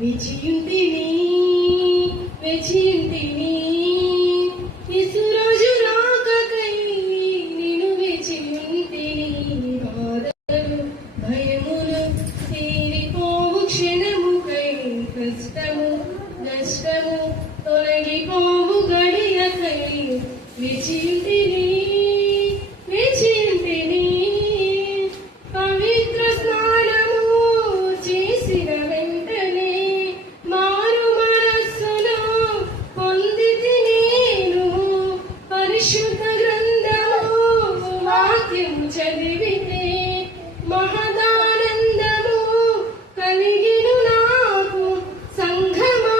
విచియుంటిని వెచియుంటిని ఇసురోజు రాకకై నిను వెచియుంటిని బాధలు భయములు తీరిపోవు క్షణముకై కష్టము నష్టము తొలగిపోవు గడియకై వెచియుంటిని వెచియుంటిని పవిత్ర స్నానము చేసిన వెంటనే మారు మనస్సును పొందితి నేను పరిశుద్ధ గ్రంథము వాక్యము చదివితే మహదానందము కలిగిను నాకు సంఘమా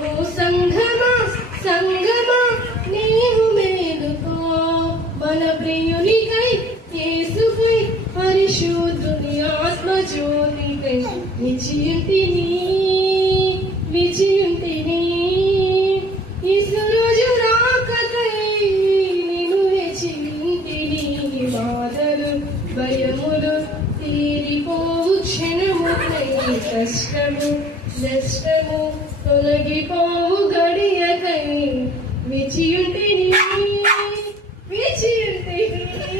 ఓ సంఘమా సంఘమా నీవు మేలుకో మన ప్రియునికై యేసుకై పరిశుద్ధుని ఆత్మజ్యోతికై విచియుంటిని విచియుంటిని ఇసురోజు రాకకై నిను వెచియుంటిని బాధలు భయములు తీరిపోవు క్షణముకై కష్టము నష్టము తొలగిపోవు గడియకై విచియుంటిని విచియుంటిని